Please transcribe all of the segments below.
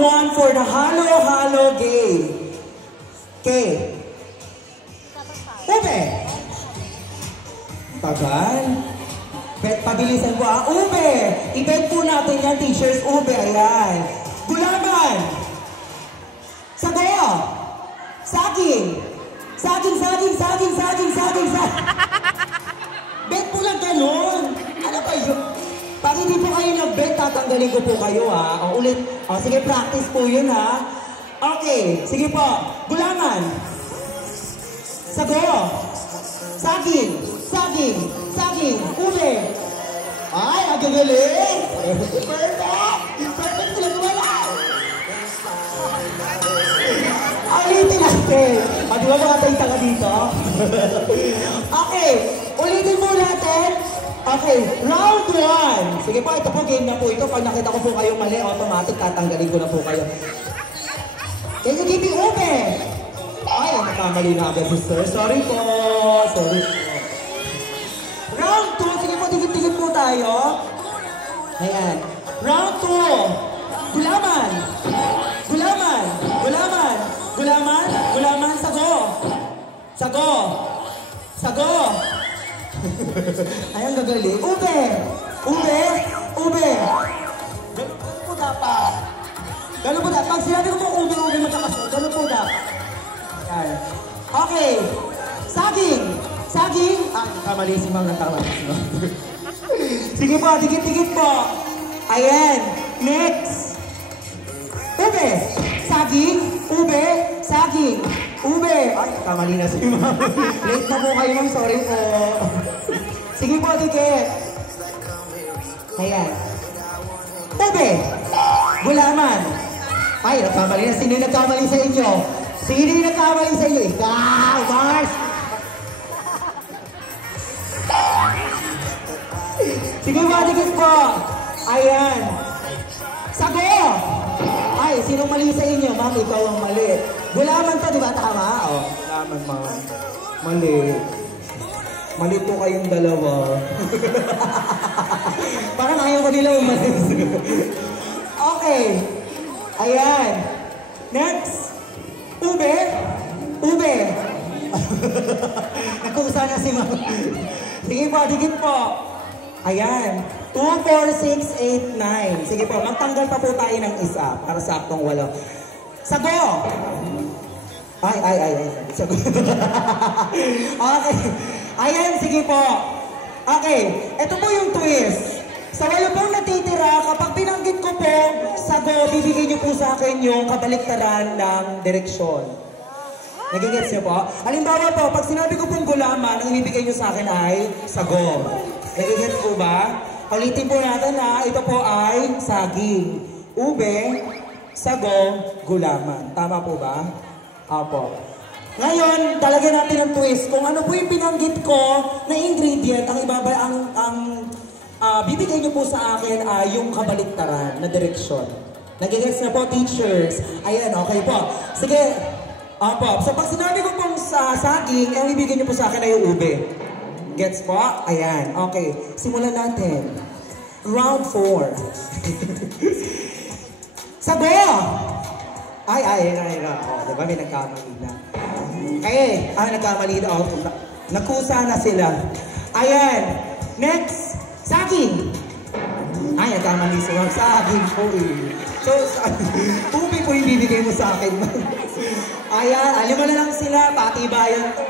1 for the halo-halo game. Okay. Ube. Tagal. Pabilisan ko ah. Ube. I-bet po natin yan, teachers. Ube, ayan. Gulaman. Sago. Saging. Saging. Bet po lang ganun. Ano ba yun? Pag hindi po kayo nag-bet, tatanggalin ko po kayo ha. O ulit. O sige, practice po yun ha. Okay, sige po. Gulaman. Sago. Saging. Ube. Ay, ang gagaling. Perfect sila wala. Ulitin natin. Di ba mga tayo dito? Okay, ulitin mo natin. Okay, round 1. Sige po, ito po game na po ito. Pag nakita ko po kayo mali, automatic tatanggalin ko na po kayo. Can you give me ube? Ay, nakamali na agad, sister. Sorry po. Round 2. Sige po, tigit-tigit po tayo. Ayan. Round 2. Gulaman. Sago. Ay, ang gagaling. Ube. Ganun po dapat. Pag sinabi ko po ube, magkakasunod. Ganun po dapat. Okay. Saging. Kamali si Mang natawa. Sige po, dikit-dikit po. Ayan. Next. Ube. Saging. Ube. Ay, kamali na si Mang. Late na po kayo, Mang. Sorry po. Sige po, dikit. Ayan. Ube. Gulaman. Ay, nagkamali na. Sino yung nagkamali sa inyo? Ikaw, Mars. Sige po, dikit po. Ayan. Sago. Ay, sinong mali sa inyo? Ma'am, ikaw ang mali. Gulaman to, di ba? Tama? Oh, gulaman, ma'am. Mali po kayong dalawa. Parang ayaw ko nila umalis. Okay. Ayan. Next. Ube. Nakusa na si Ma'am. Sige po, dikit po. Ayan. 2, 4, 6, 8, 9. Sige po, magtanggal pa po tayo ng isa para saktong 8. Sago! Ay. Sago. Okay. Ayan, sige po. Okay, ito po yung twist. Sa 8 pong natitira, kapag binanggit ko po, sago, bibigay niyo po sa akin yung kabaliktaran ng direksyon. Nagigets niyo po? Halimbawa po, pag sinabi ko pong gulaman, ang ibibigay niyo sa akin ay sago. Nagigets po ba? Ulitin po natin na ito po ay saging, ube, sago, gulaman. Tama po ba? Apo. Ngayon, talagyan natin ang twist. Kung ano po yung binanggit ko na ingredient, bibigay niyo po sa akin yung kabaliktaran na direksyon. Nagigets na po, teachers. Ayan, okay po. Sige. Apo. So, pag sinabi ko pong sa saging, ang ibigay niyo po sa akin ay yung ube. Gets po? Ayan. Okay. Simulan natin. Round 4. Sago! Ay. Diba may nagkamali na? Nagkamali na. Nakusa na sila. Ayan. Next. Saging. Ay, nagkamali sila. Saging po eh. So, ube po yung bibigay mo sa akin. Ayan. Alam mo na lang sila. Patibayan to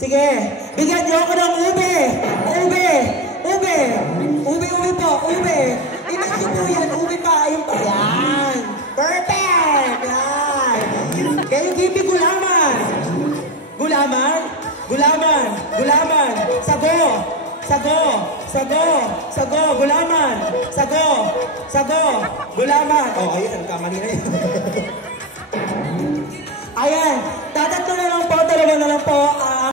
Sige, bigyan niyo ako ng ube. Ube po. Ilan niyo po yan? Ube pa. Ayun pa. Yan. Perfect. Yan. Can you give me gulaman? Gulaman. Sago. Gulaman. Sago. Gulaman. Oh, ayun. Kamali na yun. Ayan. Tatatlo na lang po. 2 na lang po.